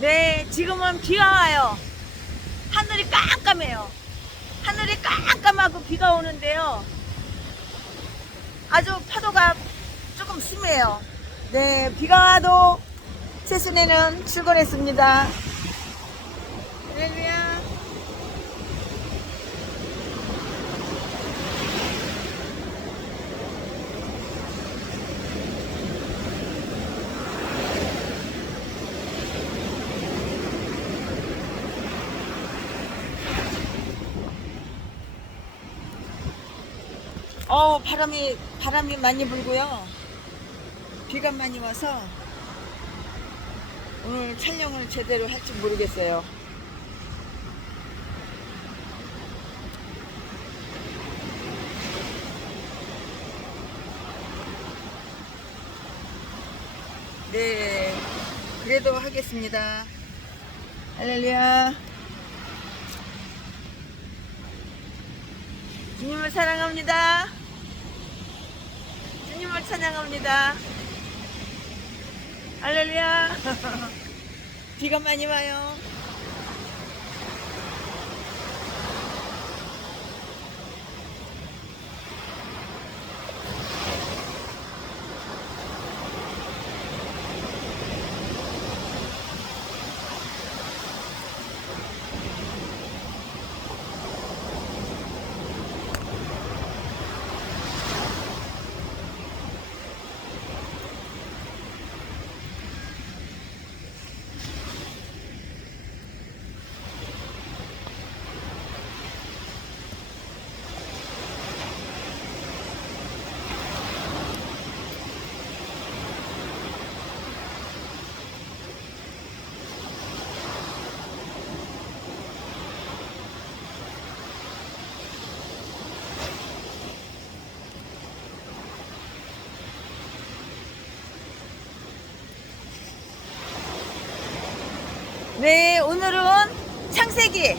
네, 지금은 비가 와요. 하늘이 깜깜해요. 하늘이 깜깜하고 비가 오는데요. 아주 파도가 조금 심해요. 네, 비가 와도 새순에는 출근했습니다. 할렐루야. 바람이 많이 불고요. 비가 많이 와서 오늘 촬영을 제대로 할지 모르겠어요. 네, 그래도 하겠습니다. 할렐루야. 주님을 사랑합니다. 주님을 찬양합니다. 할렐루야. 비가 많이 와요. 네, 오늘은 창세기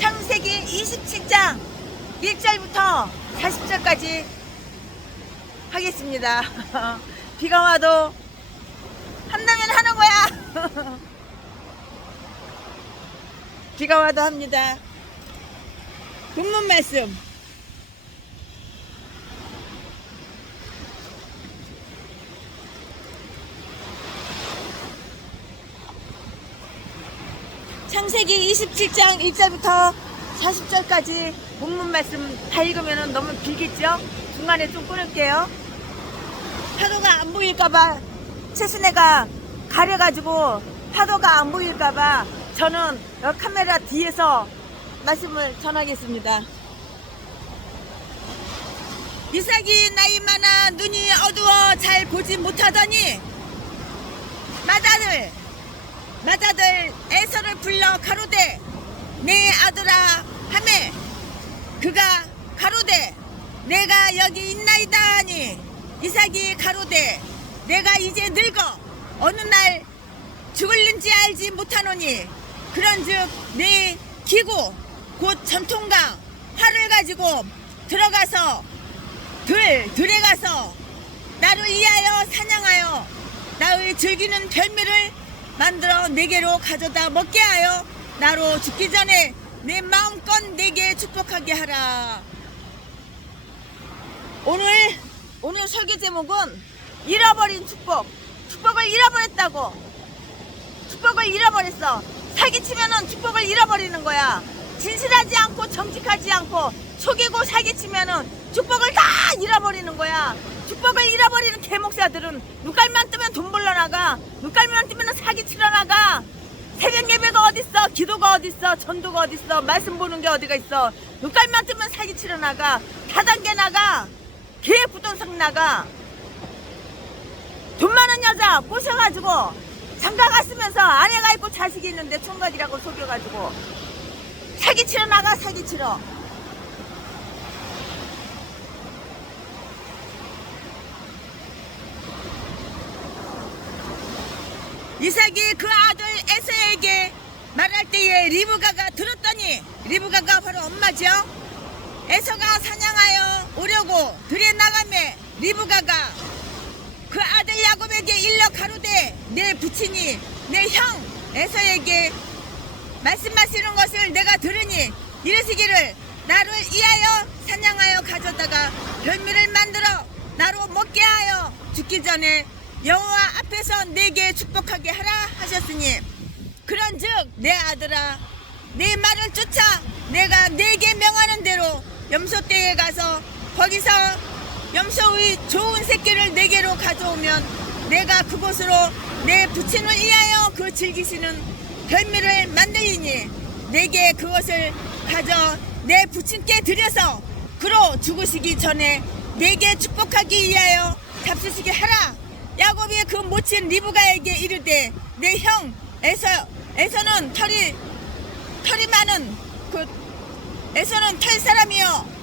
27장 1절부터 40절까지 하겠습니다. 비가 와도 한다면 하는 거야. 비가 와도 합니다. 본문 말씀. 창세기 27장 1절부터 40절까지 본문 말씀 다 읽으면 너무 길겠죠? 중간에 좀 끊을게요. 파도가 안 보일까봐 최순애가 가려가지고 파도가 안 보일까봐 저는 여기 카메라 뒤에서 말씀을 전하겠습니다. 이삭이 나이 많아 눈이 어두워 잘 보지 못하더니 맏아들 에서를 불러 가로되 내 아들아 하매 그가 가로되 내가 여기 있나이다 하니 이삭이 가로되 내가 이제 늙어 어느 날 죽을는지 알지 못하노니 그런즉 내 기구 곧 전통강 활을 가지고 들어가서 들에 가서 나를 위하여 사냥하여 나의 즐기는 별미를 만들어 내게로 가져다 먹게 하여 나로 죽기 전에 내 마음껏 내게 축복하게 하라. 오늘 설교 제목은 잃어버린 축복을 잃어버렸다고. 축복을 잃어버렸어. 사기치면은 축복을 잃어버리는 거야. 진실하지 않고 정직하지 않고 속이고 사기치면은 축복을 다 잃어버리는 거야. 축복을 잃어버리는 개목사들은 눈깔만 뜨면 돈 벌러 나가. 눈깔만 뜨면 사기치러 나가. 새벽 예배가 어딨어? 기도가 어딨어? 전도가 어딨어? 말씀 보는 게 어디가 있어? 눈깔만 뜨면 사기치러 나가. 다단계 나가. 개 부동산 나가. 돈 많은 여자 꼬셔가지고 장가 갔으면서 아내가 있고 자식이 있는데 총각이라고 속여가지고 사기치러 나가. 사기치러. 이삭이 그 아들 에서에게 말할 때에 리브가가 들었더니 리브가가 바로 엄마죠. 에서가 사냥하여 오려고 들에 나가매 리브가가 그 아들 야곱에게 일러 가로되 내 부친이 내 형 에서에게 말씀하시는 것을 내가 들으니 이르시기를 나를 이하여 사냥하여 가져다가 별미를 만들어 나로 먹게 하여 죽기 전에 여호와 앞에서 내게 축복하게 하라 하셨으니 그런즉 내 아들아 내 말을 쫓아 내가 내게 명하는 대로 염소떼에 가서 거기서 염소의 좋은 새끼를 내게로 가져오면 내가 그곳으로 내 부친을 위하여 그 즐기시는 별미를 만들리니 내게 그것을 가져 내 부친께 드려서 그로 죽으시기 전에 내게 축복하기 위하여 잡수시게 하라. 야곱이 그 모친 리브가에게 이르되 내 형 에서는 털이 많은 에서는 털 사람이요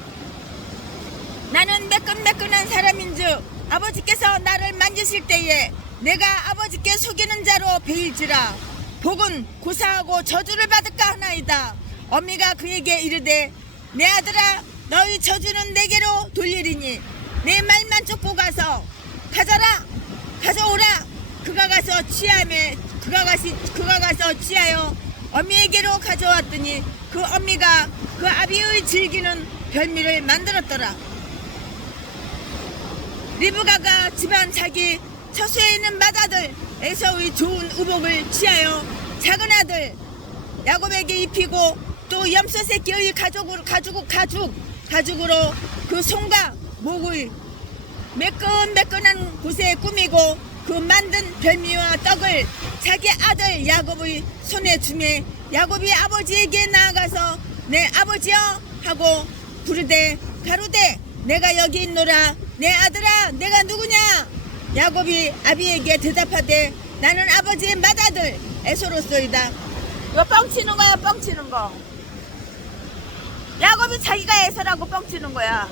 나는 매끈매끈한 사람인즉 아버지께서 나를 만지실 때에 내가 아버지께 속이는 자로 베일지라 복은 고사하고 저주를 받을까 하나이다. 어미가 그에게 이르되 내 아들아 너희 저주는 내게로 돌리리니 내 말만 쫓고 가서 가져오라. 그가 가서 취하여 어미에게로 가져왔더니 그 어미가 그 아비의 즐기는 별미를 만들었더라. 리브가가 집안 자기 처소에 있는 맏아들 에서의 좋은 의복을 취하여 작은 아들 야곱에게 입히고 또 염소 새끼의 가죽으로 그 손과 목의 매끈매끈한 곳에 꾸미고 그 만든 별미와 떡을 자기 아들 야곱의 손에 주매 야곱이 아버지에게 나아가서 내 아버지여 하고 부르되 가로되 내가 여기 있노라. 내 아들아 내가 누구냐. 야곱이 아비에게 대답하되 나는 아버지의 맏아들 에서로소이다. 이거 뻥치는 거야 뻥치는 거. 야곱이 자기가 에서라고 뻥치는 거야.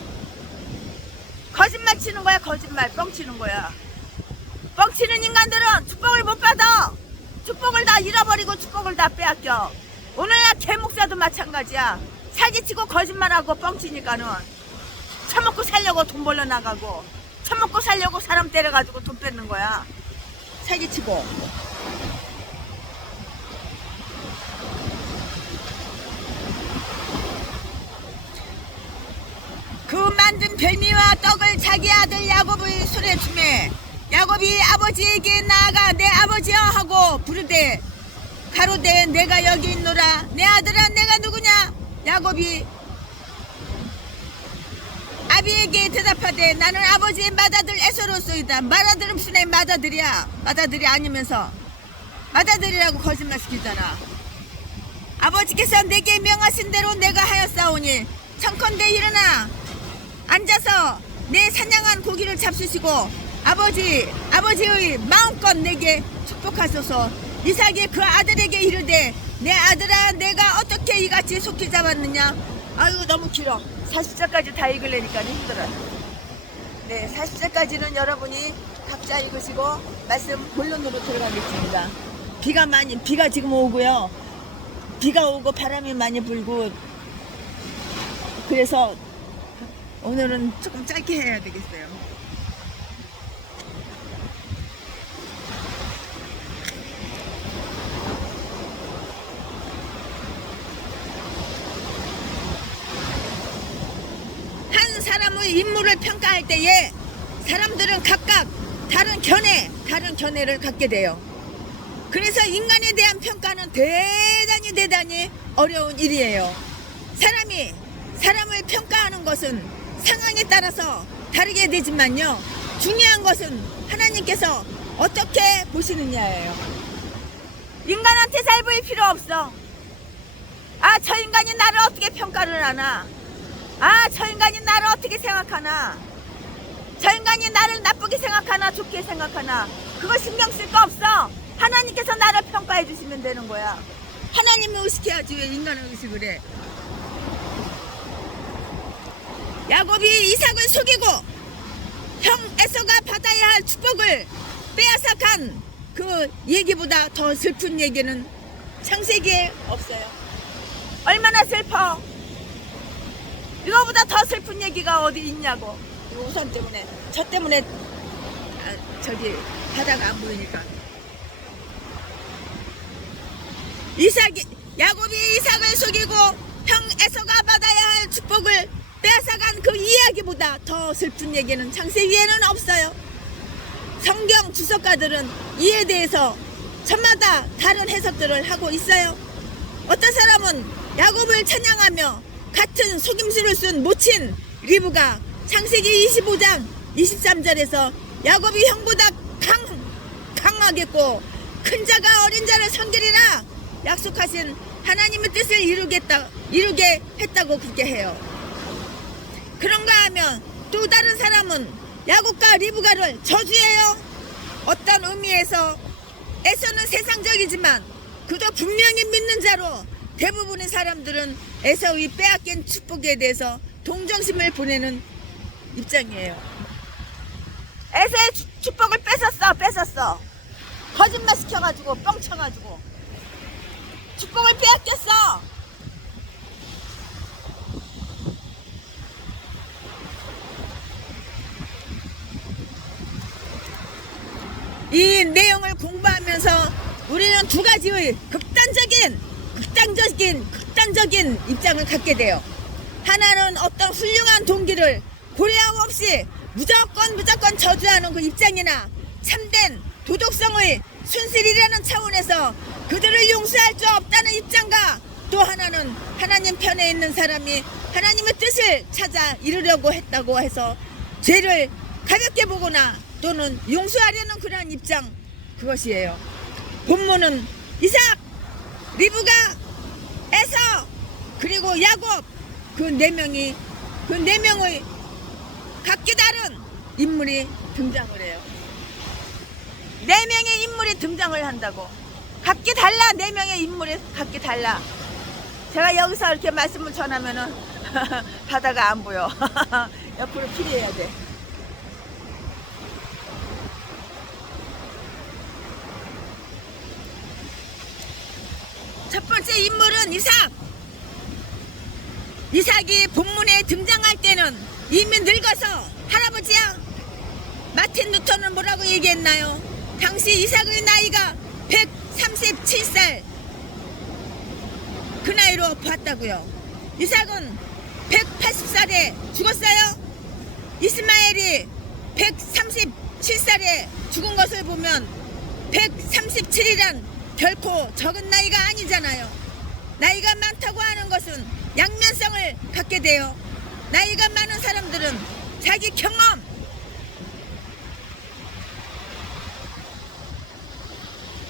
거짓말 치는 거야 거짓말 뻥치는 거야. 뻥치는 인간들은 축복을 못 받아. 축복을 다 잃어버리고 축복을 다 빼앗겨. 오늘날 개목사도 마찬가지야. 사기치고 거짓말하고 뻥치니까는 처먹고 살려고 돈 벌러 나가고 처먹고 살려고 사람 때려가지고 돈 뺏는 거야. 사기치고. 그 만든 별미와 떡을 자기 아들 야곱의 손에 주매 야곱이 아버지에게 나아가 내 아버지여 하고 부르되 가로되 내가 여기 있노라. 내 아들아 내가 누구냐. 야곱이 아비에게 대답하되 나는 아버지의 맏아들 에서로소이다. 맏아들은 무슨 애 맏아들이야. 맏아들이 아니면서 맏아들이라고 거짓말 시키잖아. 아버지께서 내게 명하신 대로 내가 하였사오니 청컨대 일어나 앉아서 내 사냥한 고기를 잡수시고 아버지의 마음껏 내게 축복하소서. 이삭이 그 아들에게 이르되 내 아들아 내가 어떻게 이같이 속히 잡았느냐. 아유 너무 길어. 40절까지 다 읽으려니까 힘들어요. 네, 40절까지는 여러분이 각자 읽으시고 말씀 본론으로 들어가겠습니다. 비가 지금 오고요. 비가 오고 바람이 많이 불고 그래서 오늘은 조금 짧게 해야 되겠어요. 한 사람의 인물을 평가할 때에 사람들은 각각 다른 견해를 갖게 돼요. 그래서 인간에 대한 평가는 대단히 어려운 일이에요. 사람을 평가하는 것은 상황에 따라서 다르게 되지만요. 중요한 것은 하나님께서 어떻게 보시느냐예요. 인간한테 잘 보일 필요 없어. 아, 저 인간이 나를 어떻게 평가를 하나. 아, 저 인간이 나를 어떻게 생각하나. 저 인간이 나를 나쁘게 생각하나 좋게 생각하나. 그거 신경 쓸 거 없어. 하나님께서 나를 평가해 주시면 되는 거야. 하나님을 의식해야지 왜 인간을 의식을 해. 야곱이 이삭을 속이고 형 에서가 받아야 할 축복을 빼앗아 간 그 얘기보다 더 슬픈 얘기는 창세기에 없어요. 얼마나 슬퍼. 이거보다 더 슬픈 얘기가 어디 있냐고. 이거 우산 때문에 저 때문에 저기 바다가 안 보이니까. 야곱이 이삭을 속이고 형 에서가 받아야 할 축복을 빼앗아간 그 이야기보다 더 슬픈 얘기는 창세기에는 없어요. 성경 주석가들은 이에 대해서 저마다 다른 해석들을 하고 있어요. 어떤 사람은 야곱을 찬양하며 같은 속임수를 쓴 모친 리브가 창세기 25장 23절에서 야곱이 형보다 강하겠고 큰 자가 어린 자를 섬기리라 약속하신 하나님의 뜻을 이루게 했다고 그렇게 해요. 그런가 하면 또 다른 사람은 야곱과 리브가를 저주해요. 어떤 의미에서 에서는 세상적이지만 그도 분명히 믿는 자로 대부분의 사람들은 에서의 빼앗긴 축복에 대해서 동정심을 보내는 입장이에요. 에서의 축복을 뺏었어. 거짓말 시켜가지고 뻥쳐가지고 축복을 빼앗겼어. 이 내용을 공부하면서 우리는 두 가지의 극단적인 입장을 갖게 돼요. 하나는 어떤 훌륭한 동기를 고려함 없이 무조건 저주하는 그 입장이나 참된 도덕성의 순실이라는 차원에서 그들을 용서할 수 없다는 입장과 또 하나는 하나님 편에 있는 사람이 하나님의 뜻을 찾아 이루려고 했다고 해서 죄를 가볍게 보거나 또는 용서하려는 그러한 입장, 그것이에요. 본문은 이삭, 리브가, 에서 그리고 야곱 그 네 명의 각기 다른 인물이 등장을 해요. 네 명의 인물이 등장을 한다고. 각기 달라. 네 명의 인물이 각기 달라. 제가 여기서 이렇게 말씀을 전하면은 바다가 안 보여. 옆으로 피해야 돼. 첫 번째 인물은 이삭. 이삭이 본문에 등장할 때는 이미 늙어서 할아버지야. 마틴 루터는 뭐라고 얘기했나요? 당시 이삭의 나이가 137살 그 나이로 봤다고요. 이삭은 180살에 죽었어요. 이스마엘이 137살에 죽은 것을 보면 137이란 결코 적은 나이가 아니잖아요. 나이가 많다고 하는 것은 양면성을 갖게 돼요. 나이가 많은 사람들은 자기 경험,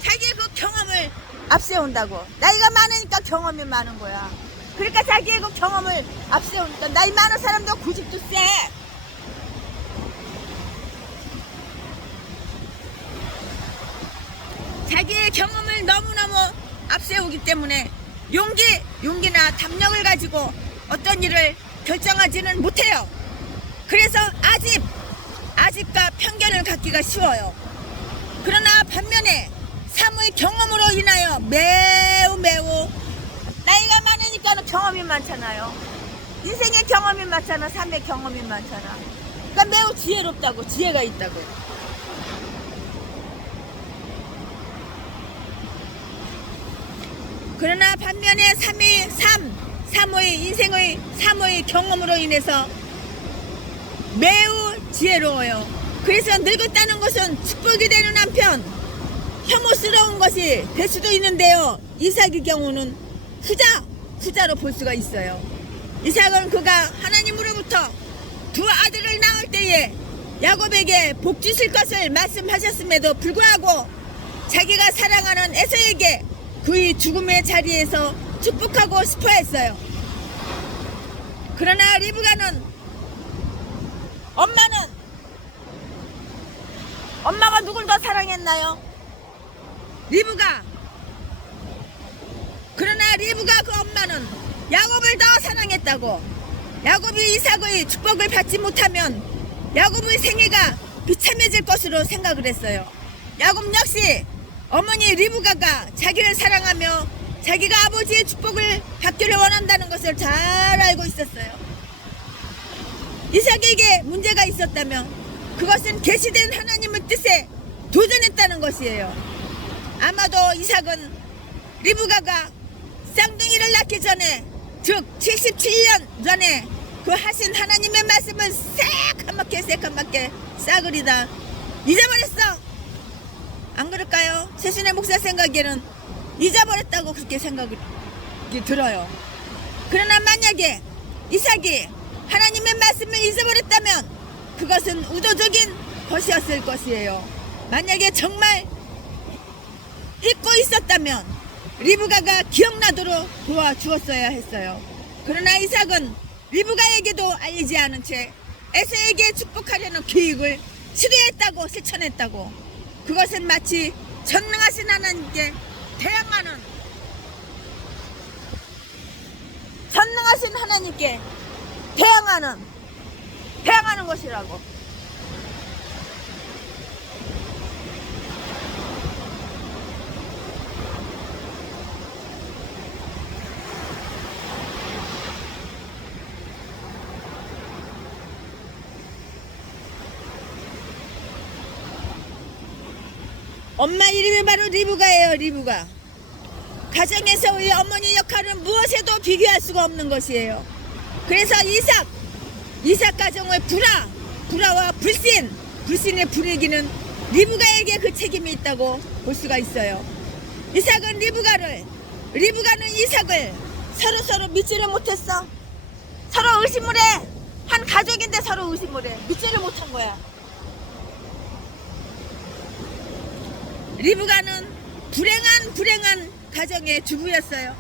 자기 그 경험을 앞세운다고. 나이가 많으니까 경험이 많은 거야. 그러니까 자기의 그 경험을 앞세우니까 나이 많은 사람도 고집도 세. 자기의 경험을 너무너무 앞세우기 때문에 용기나 담력을 가지고 어떤 일을 결정하지는 못해요. 그래서 아집과 편견을 갖기가 쉬워요. 그러나 반면에 삶의 경험으로 인하여 매우 나이가 많으니까 경험이 많잖아요. 인생의 경험이 많잖아. 삶의 경험이 많잖아. 그러니까 매우 지혜롭다고. 지혜가 있다고. 그러나 반면에 인생의 삶의 경험으로 인해서 매우 지혜로워요. 그래서 늙었다는 것은 축복이 되는 한편 혐오스러운 것이 될 수도 있는데요. 이삭의 경우는 후자로 볼 수가 있어요. 이삭은 그가 하나님으로부터 두 아들을 낳을 때에 야곱에게 복 주실 것을 말씀하셨음에도 불구하고 자기가 사랑하는 에서에게 그의 죽음의 자리에서 축복하고 싶어 했어요. 그러나 리브가는 엄마가 누굴 더 사랑했나요? 그러나 리브가 그 엄마는 야곱을 더 사랑했다고. 야곱이 이삭의 축복을 받지 못하면 야곱의 생애가 비참해질 것으로 생각을 했어요. 야곱 역시 어머니 리브가가 자기를 사랑하며 자기가 아버지의 축복을 받기를 원한다는 것을 잘 알고 있었어요. 이삭에게 문제가 있었다면 그것은 계시된 하나님의 뜻에 도전했다는 것이에요. 아마도 이삭은 리브가가 쌍둥이를 낳기 전에, 즉 77년 전에 그 하신 하나님의 말씀을 새까맣게 싸그리다 잊어버렸어. 안 그럴까요? 최순애 목사 생각에는 잊어버렸다고 그렇게 생각이 들어요. 그러나 만약에 이삭이 하나님의 말씀을 잊어버렸다면 그것은 의도적인 것이었을 것이에요. 만약에 정말 잊고 있었다면 리브가가 기억나도록 도와주었어야 했어요. 그러나 이삭은 리브가에게도 알리지 않은 채 에서에게 축복하려는 계획을 실현했다고, 실천했다고. 그것은 마치 전능하신 하나님께 대항하는, 전능하신 하나님께 대항하는 것이라고. 엄마 이름이 바로 리브가예요. 리브가. 가정에서의 어머니 역할은 무엇에도 비교할 수가 없는 것이에요. 그래서 이삭 가정의 불화와 불신의 불이기는 리브가에게 그 책임이 있다고 볼 수가 있어요. 이삭은 리브가는 이삭을 서로 믿지를 못했어. 서로 의심을 해. 한 가족인데 서로 의심을 해. 믿지를 못한 거야. 리브가는 불행한 가정의 주부였어요.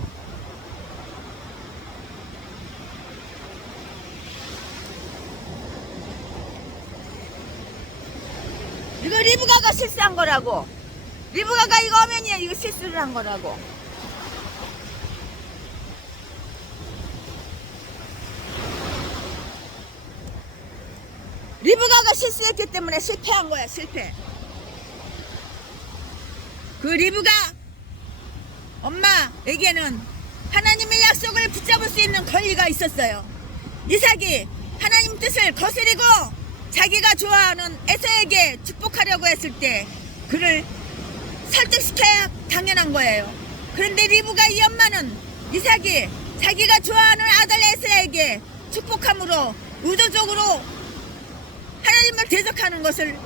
이거 리브가가 실수한 거라고. 리브가가 이거 하면이야. 이거 실수를 한 거라고. 리브가가 실수했기 때문에 실패한 거야. 실패. 그 리브가 엄마에게는 하나님의 약속을 붙잡을 수 있는 권리가 있었어요. 이삭이 하나님 뜻을 거스리고 자기가 좋아하는 에서에게 축복하려고 했을 때 그를 설득시켜야 당연한 거예요. 그런데 리브가 이 엄마는 이삭이 자기가 좋아하는 아들 에서에게 축복함으로 의도적으로 하나님을 대적하는 것을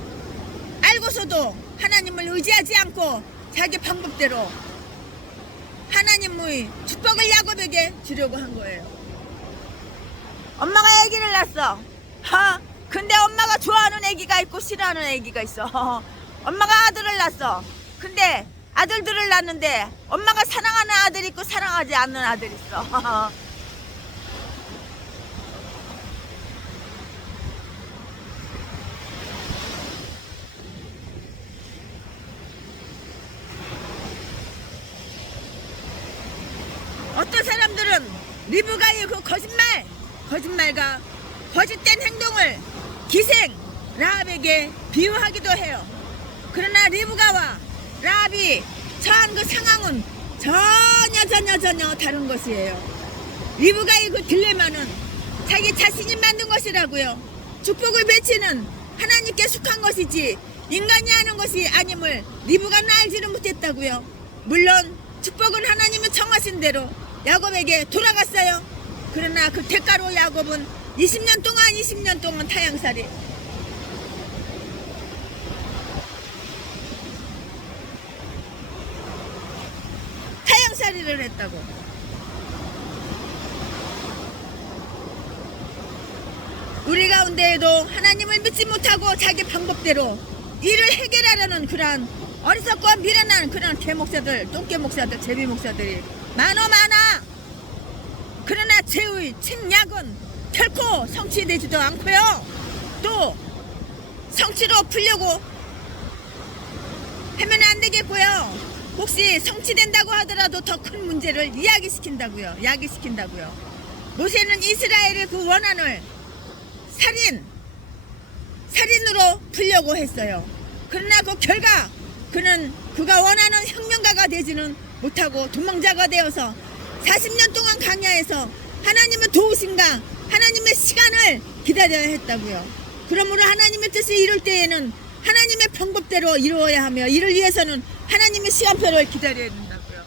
알고서도 하나님을 의지하지 않고 자기 방법대로 하나님의 축복을 야곱에게 주려고 한 거예요. 엄마가 아기를 낳았어. 근데 엄마가 좋아하는 아기가 있고 싫어하는 아기가 있어. 엄마가 아들을 낳았어. 근데 아들들을 낳는데 엄마가 사랑하는 아들이 있고 사랑하지 않는 아들이 있어. 어떤 사람들은 리브가의 그 거짓말과 거짓된 행동을 기생 라합에게 비유하기도 해요. 그러나 리브가와 라합이 처한 그 상황은 전혀 다른 것이에요. 리브가의 그 딜레마는 자기 자신이 만든 것이라고요. 축복을 배치는 하나님께 속한 것이지 인간이 하는 것이 아님을 리브가는 알지를 못했다고요. 물론 축복은 하나님이 정하신 대로 야곱에게 돌아갔어요. 그러나 그 대가로 야곱은 20년 동안 타향살이. 타향살이를 했다고. 우리 가운데에도 하나님을 믿지 못하고 자기 방법대로 일을 해결하려는 그러한 어리석고 미련한 그런 개목사들, 똥개목사들, 제비목사들이 많아. 그러나 죄의 책략은 결코 성취되지도 않고요. 또 성취로 풀려고 하면 안 되겠고요. 혹시 성취된다고 하더라도 더 큰 문제를 야기시킨다고요. 모세는 이스라엘의 그 원한을 살인으로 풀려고 했어요. 그러나 그 결과 그는 그가 원하는 혁명가가 되지는 못하고 도망자가 되어서 40년 동안 강야에서 하나님의 도우심과 하나님의 시간을 기다려야 했다고요. 그러므로 하나님의 뜻을 이룰 때에는 하나님의 방법대로 이루어야 하며 이를 위해서는 하나님의 시간표를 기다려야 된다고요.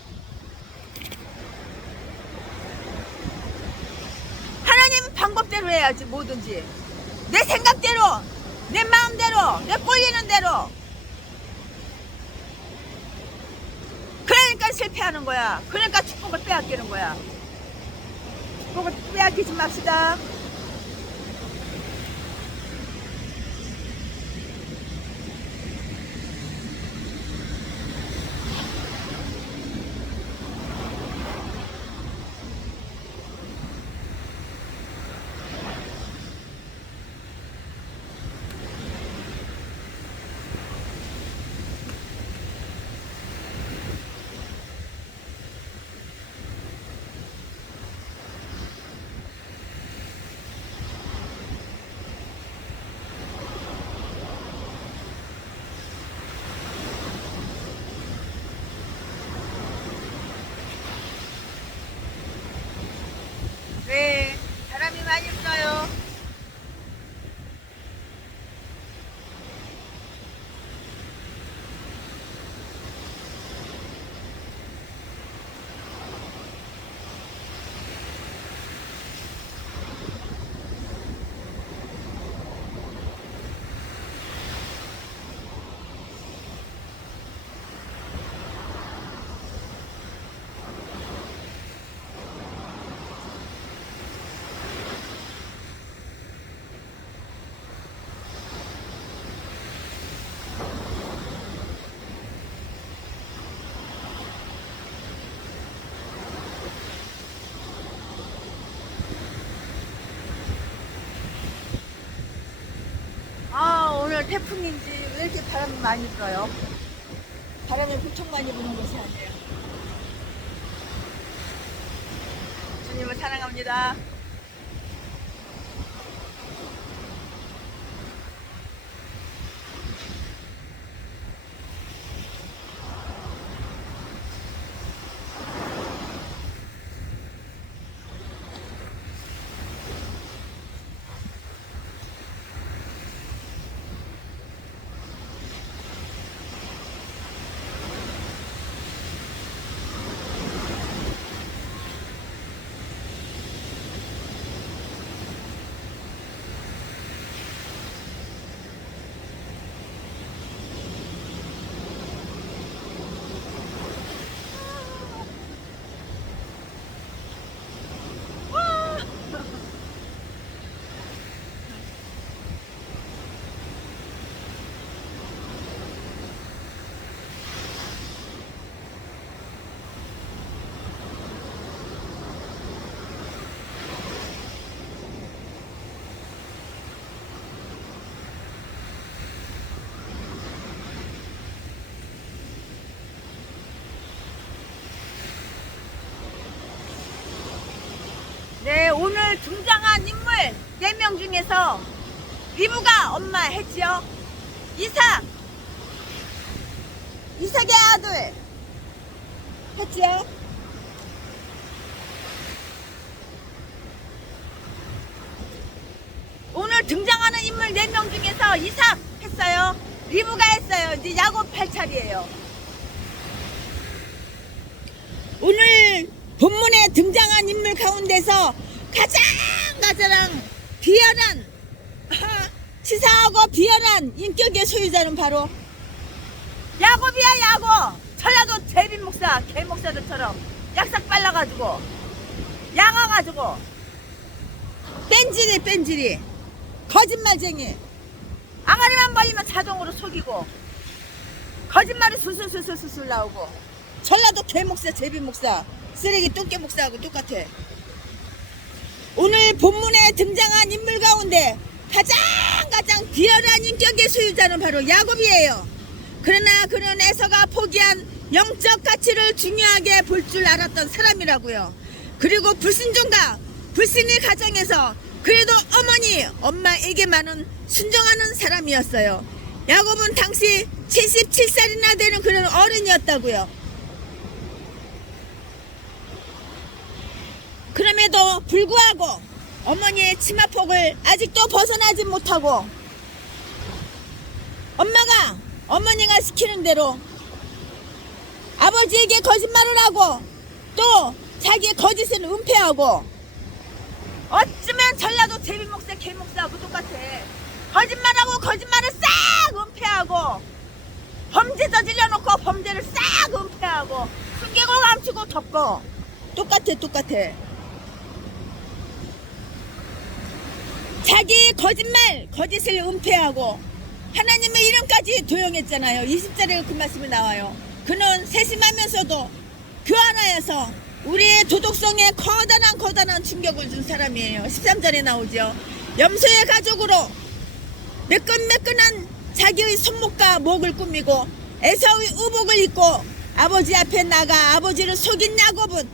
방법대로 해야지 뭐든지. 내 생각대로, 내 마음대로, 내 꼴리는 대로. 그러니까 실패하는 거야. 그러니까 축복을 빼앗기는 거야. 축복을 빼앗기지 맙시다. 네, 바람이 많이 불어요. 오늘 태풍인지 왜 이렇게 바람이 많이 불어요? 바람이 엄청 많이 부는 것이 아니에요. 주님을 사랑합니다. 네, 오늘 등장한 인물 4명 중에서 리브가 엄마 했지요. 이삭의 아들 했지요. 오늘 등장하는 인물 4명 중에서 이삭 했어요. 리브가 했어요. 이제 야곱 할 차례예요. 오늘 본문에 등장한 인물 가운데서 가장 비열한, 치사하고 비열한 인격의 소유자는 바로 야곱이야. 야곱. 전라도 제빈 목사, 개 목사들처럼 약삭 빨라가지고 양아가지고 뺀질이 거짓말쟁이. 아가리만 벌리면 자동으로 속이고 거짓말이 술술 나오고. 전라도 개 목사, 제빈 목사, 쓰레기 똥개 목사하고 똑같아. 오늘 본문에 등장한 인물 가운데 가장 비열한 인격의 소유자는 바로 야곱이에요. 그러나 그는 에서가 포기한 영적 가치를 중요하게 볼 줄 알았던 사람이라고요. 그리고 불순종과 불신의 가정에서 그래도 엄마에게만은 순종하는 사람이었어요. 야곱은 당시 77살이나 되는 그런 어른이었다고요. 그럼에도 불구하고 어머니의 치마폭을 아직도 벗어나지 못하고 어머니가 시키는 대로 아버지에게 거짓말을 하고 또 자기의 거짓을 은폐하고 어쩌면 전라도 제비목사 개목사하고 똑같아. 거짓말하고 거짓말을 싹 은폐하고 범죄 저질러 놓고 범죄를 싹 은폐하고 숨기고 감추고 덮고 똑같아. 자기 거짓말 거짓을 은폐하고 하나님의 이름까지 도용했잖아요. 20절에 그 말씀이 나와요. 그는 세심하면서도 그 하나에서 우리의 도덕성에 커다란 충격을 준 사람이에요. 13절에 나오죠. 염소의 가족으로 매끈매끈한 자기의 손목과 목을 꾸미고 에사우의 의복을 입고 아버지 앞에 나가 아버지를 속인 야곱은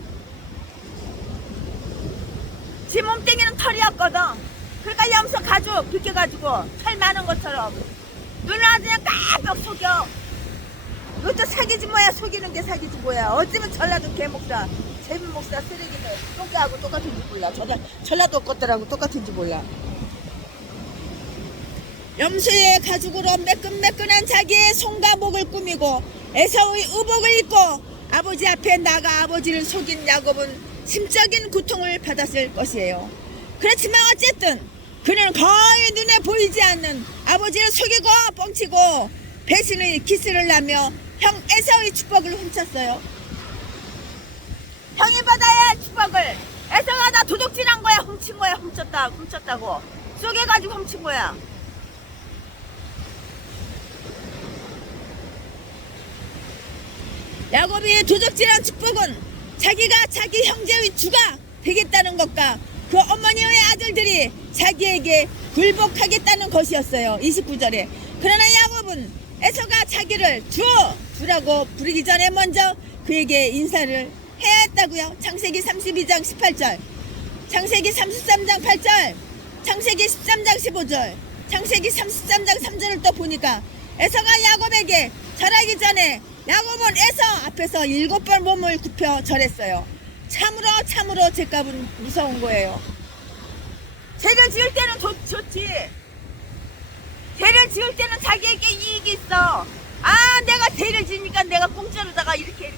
지 몸뚱이는 털이었거든. 그러니까 염소 가죽 벗겨가지고 털 많은 것처럼 눈을 아주 그냥 깜빡 속여. 이것도 사기지 뭐야. 속이는 게 사기지 뭐야. 어쩌면 전라도 개목사 제비목사 쓰레기는 똥개하고 똑같은지 몰라. 전라도 것들하고 똑같은지 몰라. 염소의 가죽으로 매끈매끈한 자기의 손과 목을 꾸미고 에사우의 의복을 입고 아버지 앞에 나가 아버지를 속인 야곱은 심적인 고통을 받았을 것이에요. 그렇지만 어쨌든 그는 거의 눈에 보이지 않는 아버지를 속이고 뻥치고 배신의 기스를 하며 형 에사우의 축복을 훔쳤어요. 형이 받아야 할 축복을 에사우가 다 도둑질한 거야. 훔친 거야. 훔쳤다고 쪼개가지고 훔친 거야. 야곱이 도둑질한 축복은 자기가 자기 형제의 주가 되겠다는 것과 그 어머니의 아들들이 자기에게 굴복하겠다는 것이었어요. 29절에. 그러나 야곱은 에서가 자기를 주라고 부르기 전에 먼저 그에게 인사를 해야 했다고요. 창세기 32장 18절, 창세기 33장 8절, 창세기 13장 15절, 창세기 33장 3절을 또 보니까 에서가 야곱에게 절하기 전에 야곱은 에서 앞에서 7번 몸을 굽혀 절했어요. 참으로 죗값은 무서운 거예요. 죄를 지을 때는 좋지. 죄를 지을 때는 자기에게 이익이 있어. 아, 내가 죄를 지니까 내가 공짜로다가 이렇게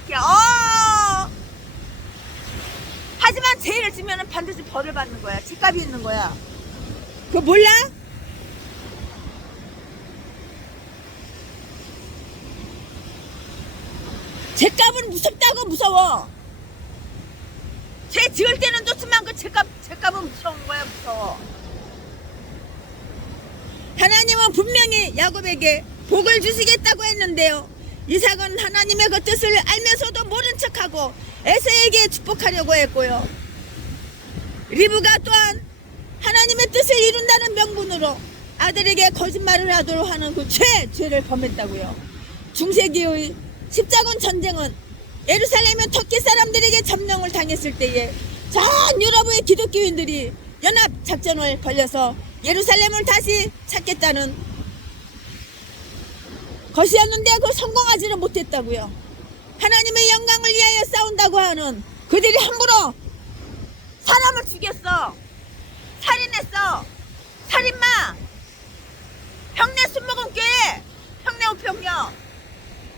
하지만 죄를 지면 반드시 벌을 받는 거야. 죗값이 있는 거야. 그거 몰라? 죗값은 무섭다고. 무서워. 죄 지을 때는 좋지만 그 죗값은 무서운 거야. 무서워. 하나님은 분명히 야곱에게 복을 주시겠다고 했는데요. 이삭은 하나님의 그 뜻을 알면서도 모른 척하고 에서에게 축복하려고 했고요. 리브가 또한 하나님의 뜻을 이룬다는 명분으로 아들에게 거짓말을 하도록 하는 그 죄를 범했다고요. 중세기의 십자군 전쟁은 예루살렘의 터키 사람들에게 점령을 당했을 때에 전 유럽의 기독교인들이 연합 작전을 벌여서 예루살렘을 다시 찾겠다는 것이었는데 그 성공하지는 못했다고요. 하나님의 영광을 위하여 싸운다고 하는 그들이 함부로 사람을 죽였어. 살인했어. 살인마. 평내 순복음교회 평내 우평녀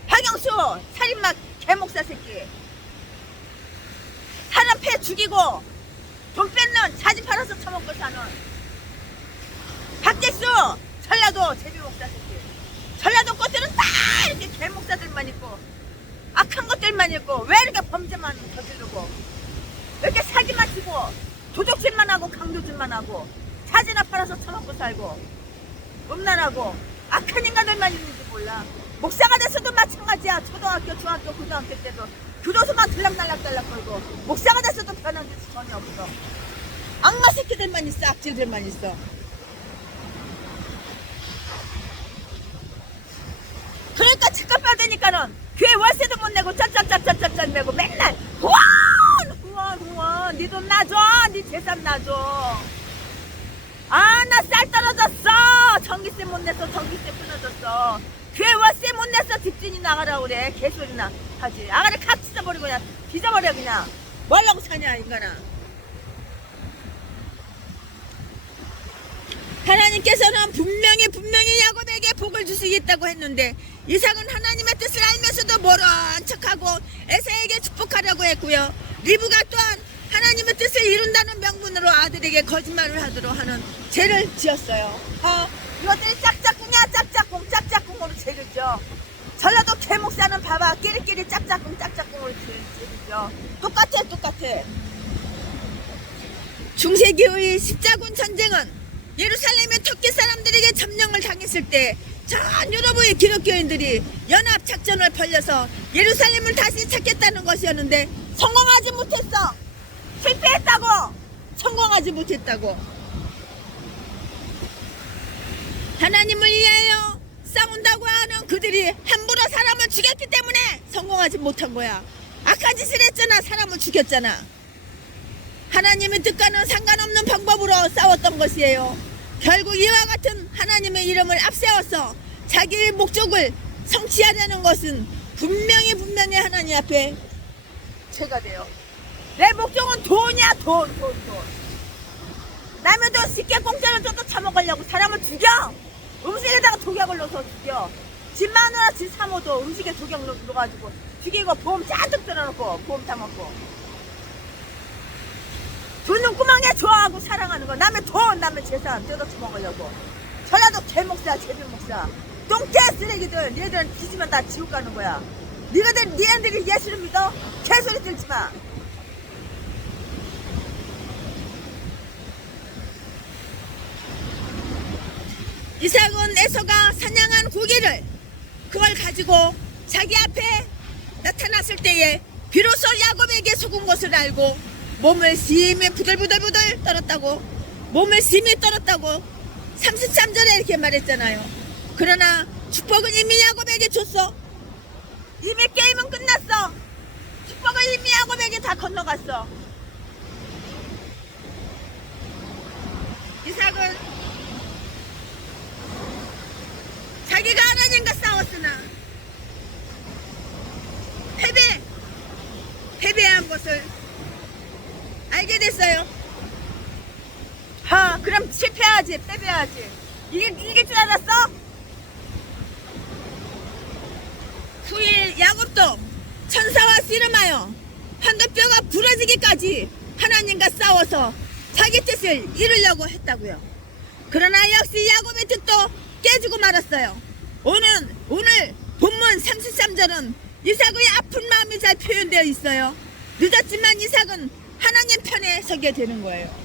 박영수 살인마 개목사 새끼. 사람 패 죽이고 돈 뺏는 자지 팔아서 처먹고 사는 박재수 전라도 제비목사 새끼. 전라도 것들은 다 이렇게 개목사들만 있고 악한 것들만 있고 왜 이렇게 범죄만 저지르고 왜 이렇게 사기만 치고 도둑질만 하고 강도질만 하고 자지나 팔아서 처먹고 살고 음란하고 악한 인간들만 있는지 몰라. 목사가 됐어도 마찬가지야. 초등학교, 중학교, 고등학교 때도 교도소만 들락날락 걸고 목사가 됐어도 변한 게 전혀 없어. 악마 새끼들만 있어. 악질들만 있어. 그러니까 죗값 받으니까는 교회 월세도 못 내고 짠 내고 맨날 후원 니 돈 놔줘. 니 재산 놔줘. 아, 나 쌀 떨어졌어. 전기세 못 내서 전기세 끊어졌어. 교회 월세 못 내서 집주인이 나가라고 그래. 개소리나 하지. 아가리 칵 찢어버리고 그냥 빚어버려 그냥. 뭐 하려고 사냐 인간아. 하나님께서는 분명히 야곱에게 복을 주시겠다고 했는데 이삭은 하나님의 뜻을 알면서도 모른 척하고 에서에게 축복하려고 했고요. 리브가 또한 하나님의 하나님의 뜻을 이룬다는 명분으로 아들에게 거짓말을 하도록 하는 죄를 지었어요. 이것들이 짝짝꿍이야. 짝짝꿍으로 죄를 지어. 전라도 개목사는 봐봐. 끼리끼리 짝짝꿍으로 죄를 지어. 똑같아. 중세기의 십자군 전쟁은 예루살렘의 터키 사람들에게 점령을 당했을 때 전 유럽의 기독교인들이 연합 작전을 벌여서 예루살렘을 다시 찾겠다는 것이었는데 성공하지 못했어. 실패했다고. 성공하지 못했다고. 하나님을 위하여 싸운다고 하는 그들이 함부로 사람을 죽였기 때문에 성공하지 못한 거야. 악한 짓을 했잖아. 사람을 죽였잖아. 하나님의 뜻과는 상관없는 방법으로 싸웠던 것이에요. 결국 이와 같은 하나님의 이름을 앞세워서 자기의 목적을 성취하려는 것은 분명히 하나님 앞에 죄가 돼요. 내 목적은 돈이야. 돈. 남의 돈 쉽게 공짜로 줘도 처먹으려고 사람을 죽여. 음식에다가 독약을 넣어서 죽여. 집 마누라 집 사모도 음식에 독약 넣어가지고 죽이고 보험 잔뜩 들어놓고 보험 타먹고. 두 눈구멍에 좋아하고 사랑하는 거. 남의 돈, 남의 재산 뜯어쳐 먹으려고. 전라도 개목사, 제비목사. 똥개 쓰레기들. 얘들은 뒤지면 다 지옥 가는 거야. 니네들이 예수를 믿어? 개소리 들지 마. 이삭은 에서가 사냥한 고기를 그걸 가지고 자기 앞에 나타났을 때에 비로소 야곱에게 속은 것을 알고 몸을 심히 부들부들 떨었다고. 몸을 심히 떨었다고 33절에 이렇게 말했잖아요. 그러나 축복은 이미 야곱에게 줬어. 이미 게임은 끝났어. 축복은 이미 야곱에게 다 건너갔어. 이삭은 자기가 하나님과 싸웠으나 패배한 것을 알게 됐어요. 그럼 실패하지. 패배하지. 이길 줄 알았어? 후일 야곱도 천사와 씨름하여 한도뼈가 부러지기까지 하나님과 싸워서 자기 뜻을 이루려고 했다고요. 그러나 역시 야곱의 뜻도 깨지고 말았어요. 오늘 본문 33절은 이삭의 아픈 마음이 잘 표현되어 있어요. 늦었지만 이삭은 하나님 편에 서게 되는 거예요.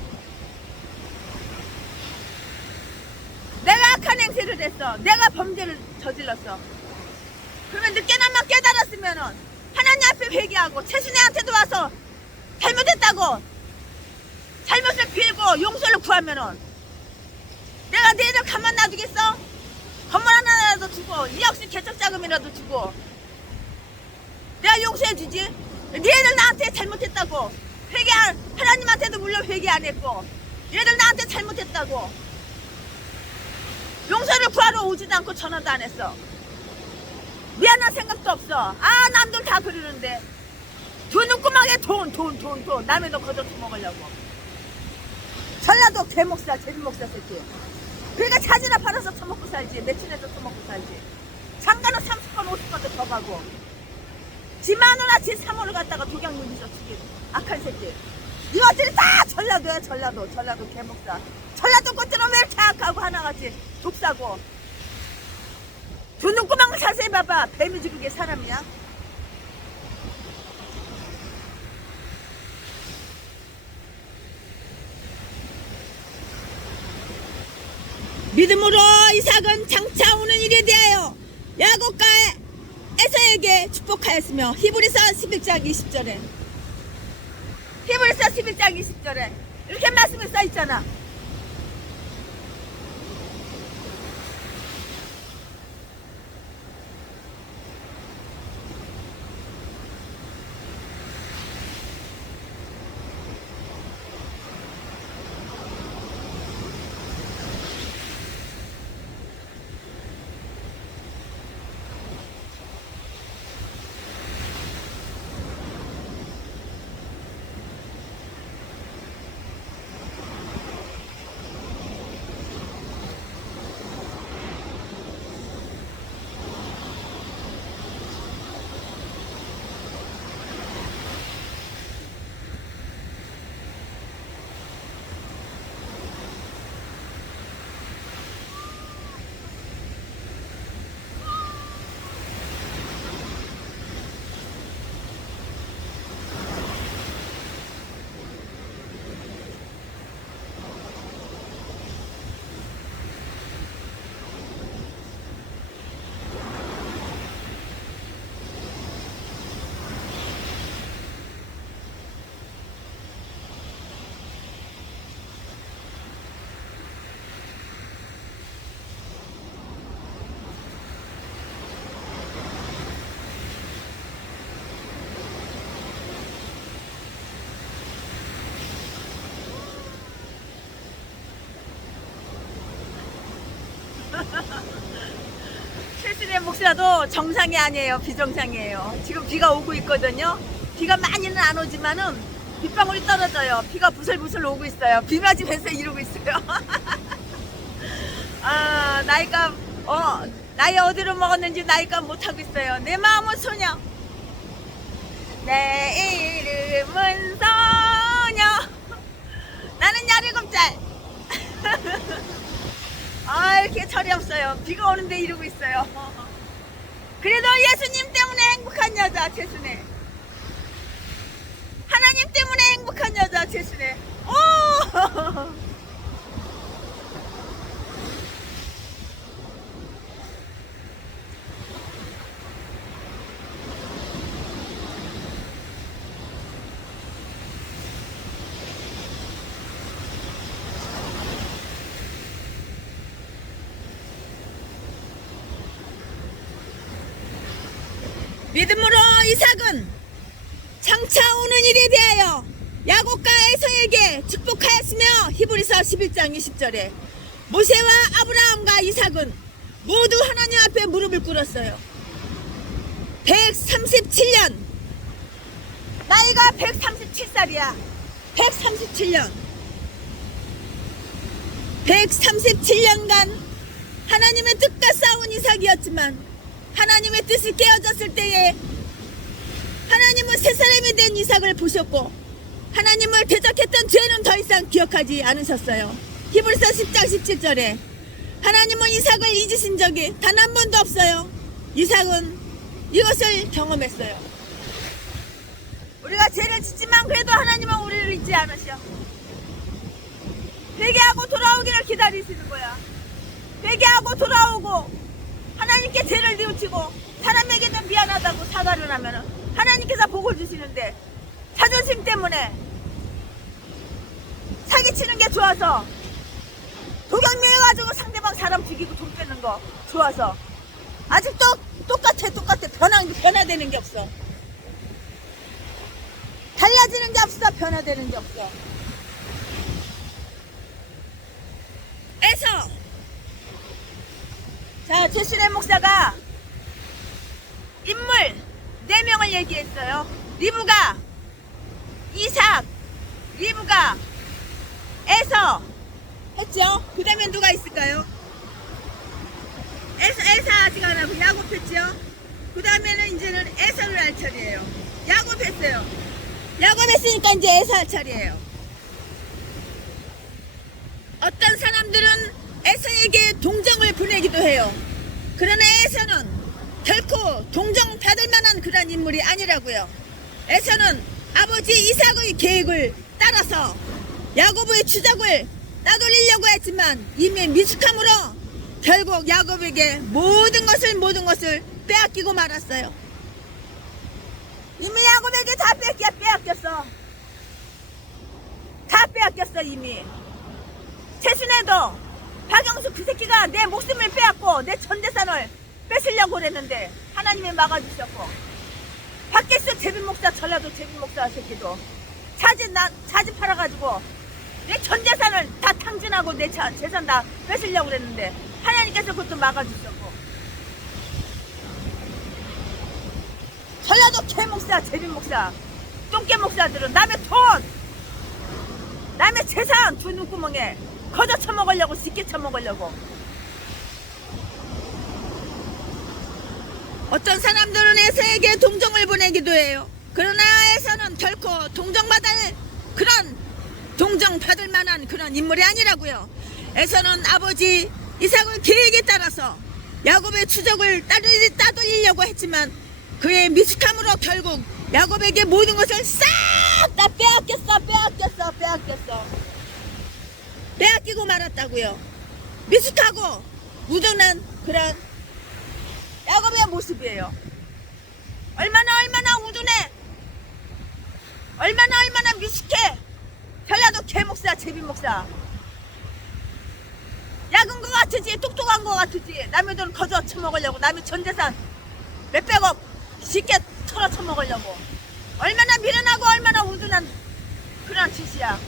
내가 악한 행세를 했어. 내가 범죄를 저질렀어. 그러면 늦게나마 깨달았으면은 하나님 앞에 회개하고 최순애한테도 와서 잘못했다고 잘못을 빌고 용서를 구하면은 내가 너희들 가만 놔두겠어? 건물 하나라도 주고 2억씩 개척자금이라도 주고 내가 용서해주지. 너희들 나한테 잘못했다고 하나님한테도 물론 회개 안 했고 얘들 나한테 잘못했다고 용서를 구하러 오지도 않고 전화도 안 했어. 미안한 생각도 없어. 남들 다 그러는데 두 눈구멍에 돈 남의 돈 걷어서 먹으려고. 전라도 개목사 제비목사 새끼. 그러니까 자지나 팔아서 처먹고 살지. 매춘해서 처먹고 살지. 장가는 30번 50번도 더 가고 지 마누라 지 사모를 갖다가 독약물리서 죽인 악한 새끼. 이것들이 다 전라도야. 전라도 개목사. 전라도 것들은 왜 이렇게 악하고 하나같이 독사고. 두 눈구멍을 자세히 봐봐. 뱀이지 그게 사람이야? 믿음으로 이삭은 장차 오는 일에 대하여 야곱과 에서에게 축복하였으며 히브리서 11장 20절에 이렇게 말씀이 써있잖아. 날씨라도 정상이 아니에요. 비정상이에요. 지금 비가 오고 있거든요. 비가 많이는 안 오지만은 빗방울이 떨어져요. 비가 부슬부슬 오고 있어요. 비 맞으면서 이러고 있어요. 아, 나이 어디로 먹었는지 나이값 못하고 있어요. 내 마음은 소녀. 내 이름은 소녀. 나는 17살. 아, 이렇게 철이 없어요. 비가 오는데 이러고 있어요. 그래도 예수님 때문에 행복한 여자 최순애. 하나님 때문에 행복한 여자 최순애. 오! 믿음으로 이삭은 장차 오는 일에 대하여 야곱과 에서에게 축복하였으며 히브리서 11장 20절에 모세와 아브라함과 이삭은 모두 하나님 앞에 무릎을 꿇었어요. 137년, 나이가 137살이야. 137년 137년간 하나님의 뜻과 싸운 이삭이었지만 하나님의 뜻이 깨어졌을 때에 하나님은 새 사람이 된 이삭을 보셨고 하나님을 대적했던 죄는 더 이상 기억하지 않으셨어요. 히브리서 10장 17절에 하나님은 이삭을 잊으신 적이 단 한 번도 없어요. 이삭은 이것을 경험했어요. 우리가 죄를 짓지만 그래도 하나님은 우리를 잊지 않으셔. 회개하고 돌아오기를 기다리시는 거야. 회개하고 돌아오고 하나님께 죄를 뉘우치고 사람에게도 미안하다고 사과를 하면은 하나님께서 복을 주시는데 자존심 때문에 사기치는 게 좋아서 도경매해가지고 상대방 사람 죽이고 돈 뺏는 거 좋아서 아직도 똑같아. 변화되는 게 없어. 달라지는 게 없어. 변화되는 게 없어. 에서 자, 최순애 목사가 인물 4명을 얘기했어요. 리브가, 이삭, 리브가, 에서 했죠. 그 다음에 누가 있을까요? 에서 아직 안 하고 야곱 했죠. 그 다음에는 이제는 에서를 할 차례예요. 야곱 했어요. 야곱 했으니까 이제 에서 할 차례예요. 어떤 사람들은 에서에게 동정을 보내기도 해요. 그러나 에서는 결코 동정 받을 만한 그런 인물이 아니라고요. 에서는 아버지 이삭의 계획을 따라서 야곱의 추적을 따돌리려고 했지만 이미 미숙함으로 결국 야곱에게 모든 것을 빼앗기고 말았어요. 이미 야곱에게 다 빼앗겼어. 다 빼앗겼어 이미. 최순애도 박영수 그 새끼가 내 목숨을 빼앗고 내 전재산을 뺏으려고 그랬는데 하나님이 막아주셨고, 박계수 제빈목사, 전라도 제빈목사 새끼도 자진 팔아가지고 내 전재산을 다 탕진하고 내 재산 다 뺏으려고 그랬는데 하나님께서 그것도 막아주셨고, 전라도 개목사, 제빈목사, 똥개목사들은 남의 돈, 남의 재산 두 눈구멍에 거저 처먹으려고, 쉽게 처먹으려고. 어떤 사람들은 에서에게 동정을 보내기도 해요. 그러나 에서는 결코 동정받을 만한 그런 인물이 아니라고요. 에서는 아버지 이삭의 계획에 따라서 야곱의 추적을 따돌리려고 했지만 그의 미숙함으로 결국 야곱에게 모든 것을 싹 다 빼앗기고 말았다고요. 미숙하고 무던한 그런 야곱의 모습이에요. 얼마나 우둔해, 얼마나 미숙해. 전라도 개목사, 제빈목사, 약은 거 같으지, 똑똑한 거 같으지. 남의 돈 거저 처먹으려고, 남의 전재산 몇백억 쉽게 털어 처먹으려고. 얼마나 미련하고 얼마나 우둔한 그런 짓이야.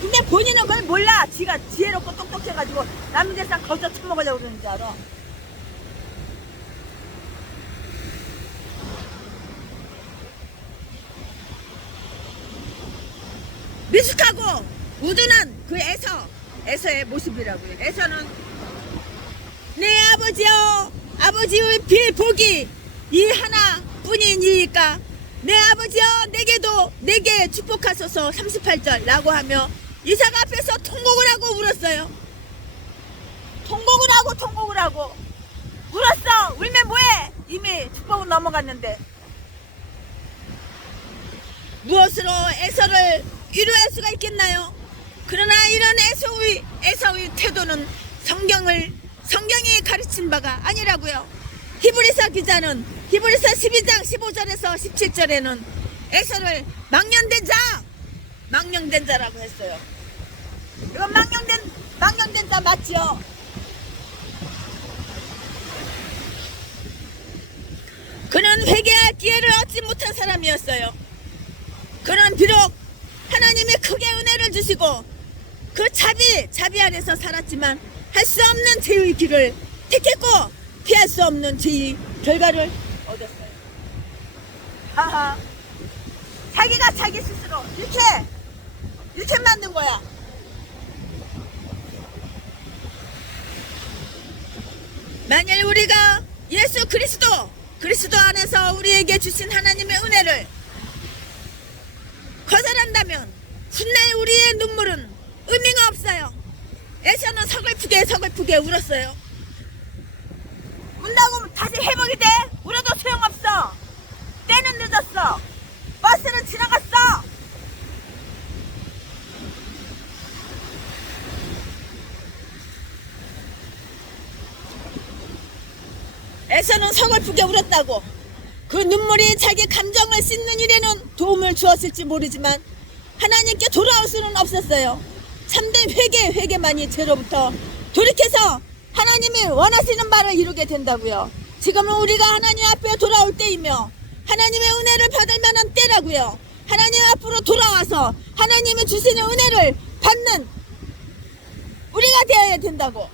근데 본인은 그걸 몰라. 지가 지혜롭고 똑똑해가지고 남의 재산 거저 처먹으려고 그러는 줄 알아. 미숙하고 우둔한 그 에서의 모습이라고요. 에서는 내 아버지여, 아버지의 빌복이 이 하나뿐이니까 내 아버지여 내게 축복하소서 38절 라고 하며 이삭 앞에서 통곡을 하고 울었어요. 통곡을 하고 울었어. 울면 뭐해? 이미 축복은 넘어갔는데. 무엇으로 에서를 위로할 수가 있겠나요? 그러나 이런 에서의 태도는 성경이 가르친 바가 아니라고요. 히브리서 기자는 히브리서 12장 15절에서 17절에는 에서를 망령된 자라고 했어요. 이건 망령된 자 맞죠? 그는 회개할 기회를 얻지 못한 사람이었어요. 그는 비록 하나님이 크게 은혜를 주시고 그 자비 안에서 살았지만 할 수 없는 죄의 길을 택했고 피할 수 없는 죄의 결과를 얻었어요. 하하. 자기가 자기 스스로 이렇게 만든 거야. 만일 우리가 예수 그리스도 안에서 우리에게 주신 하나님의 은혜를 거절한다면 훗날 우리의 눈물은 의미가 없어요. 에서는 서글프게 울었어요. 운다고 다시 회복이 돼? 울어도 소용없어. 때는 늦었어. 버스는 지나갔어. 에서는 서글프게 울었다고. 그 눈물이 자기 감정을 씻는 일에는 도움을 주었을지 모르지만 하나님께 돌아올 수는 없었어요. 참된 회개만이 죄로부터 돌이켜서 하나님이 원하시는 바를 이루게 된다고요. 지금은 우리가 하나님 앞에 돌아올 때이며 하나님의 은혜를 받을 만한 때라고요. 하나님 앞으로 돌아와서 하나님이 주시는 은혜를 받는 우리가 되어야 된다고.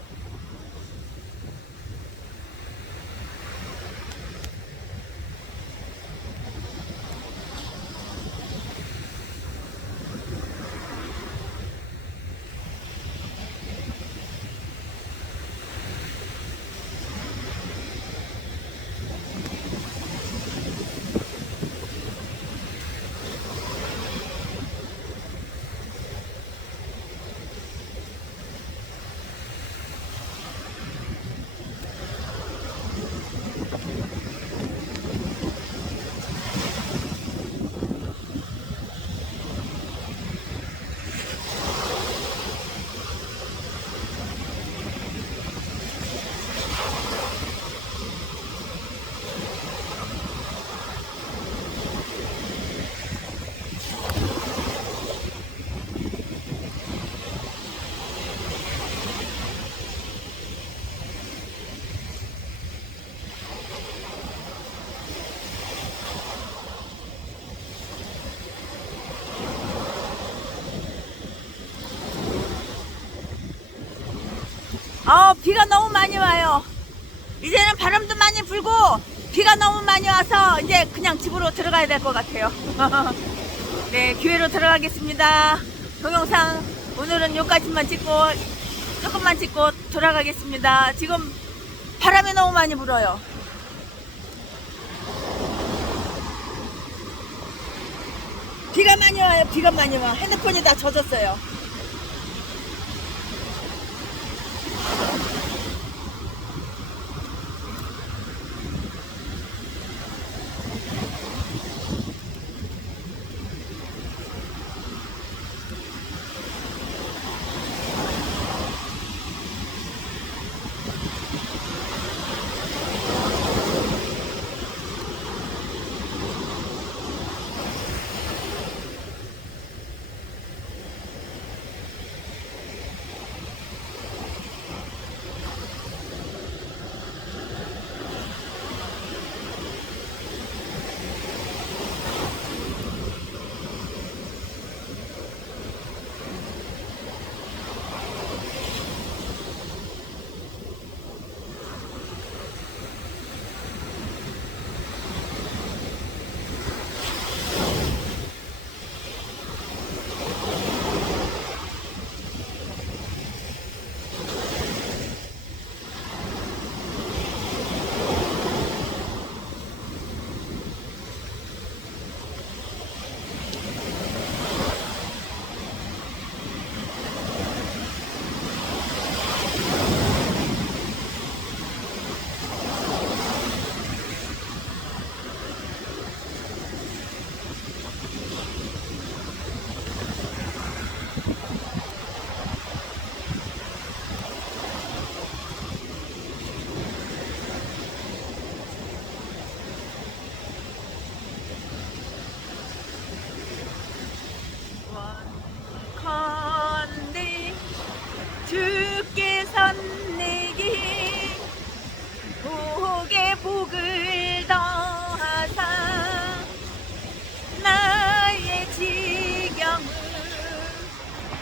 비가 너무 많이 와요. 이제는 바람도 많이 불고 비가 너무 많이 와서 이제 그냥 집으로 들어가야 될 것 같아요. 네, 교회로 들어가겠습니다. 동영상 오늘은 여기까지만 찍고 조금만 찍고 돌아가겠습니다. 지금 바람이 너무 많이 불어요. 비가 많이 와요. 비가 많이 와. 핸드폰이 다 젖었어요.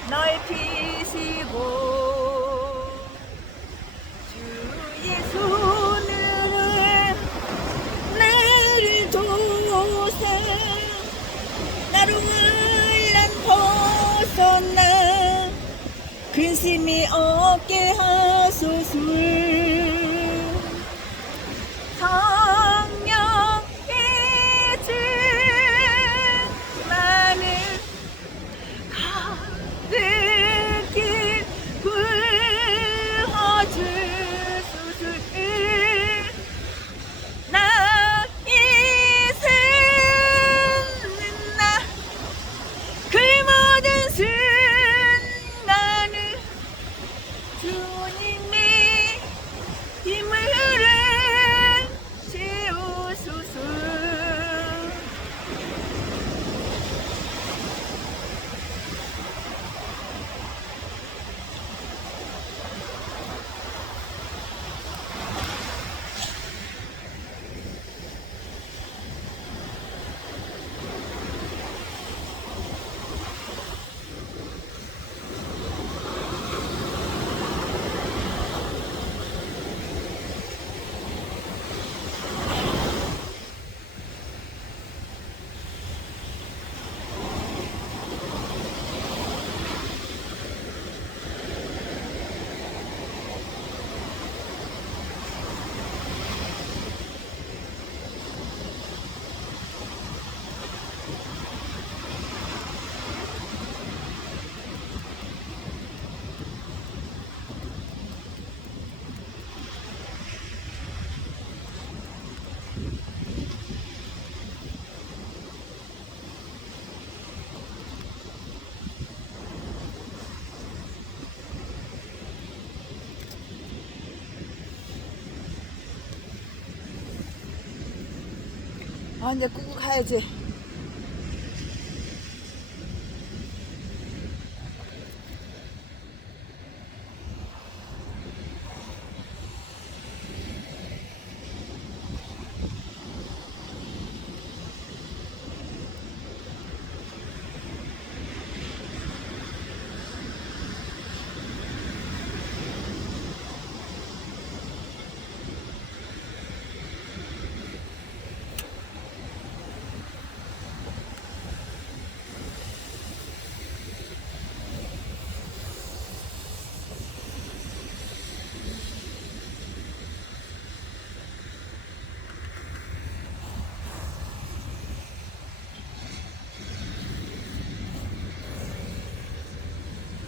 넓히시고 주의 손으로 나를 도우사 나롱을 난 벗어나 근심이 없게 하소서 성령의 충만을 가득히 부어주소서 나의 삶은 그 모든 순간을 주님이 힘으로 채우소서 아 이제 끄고 가야지.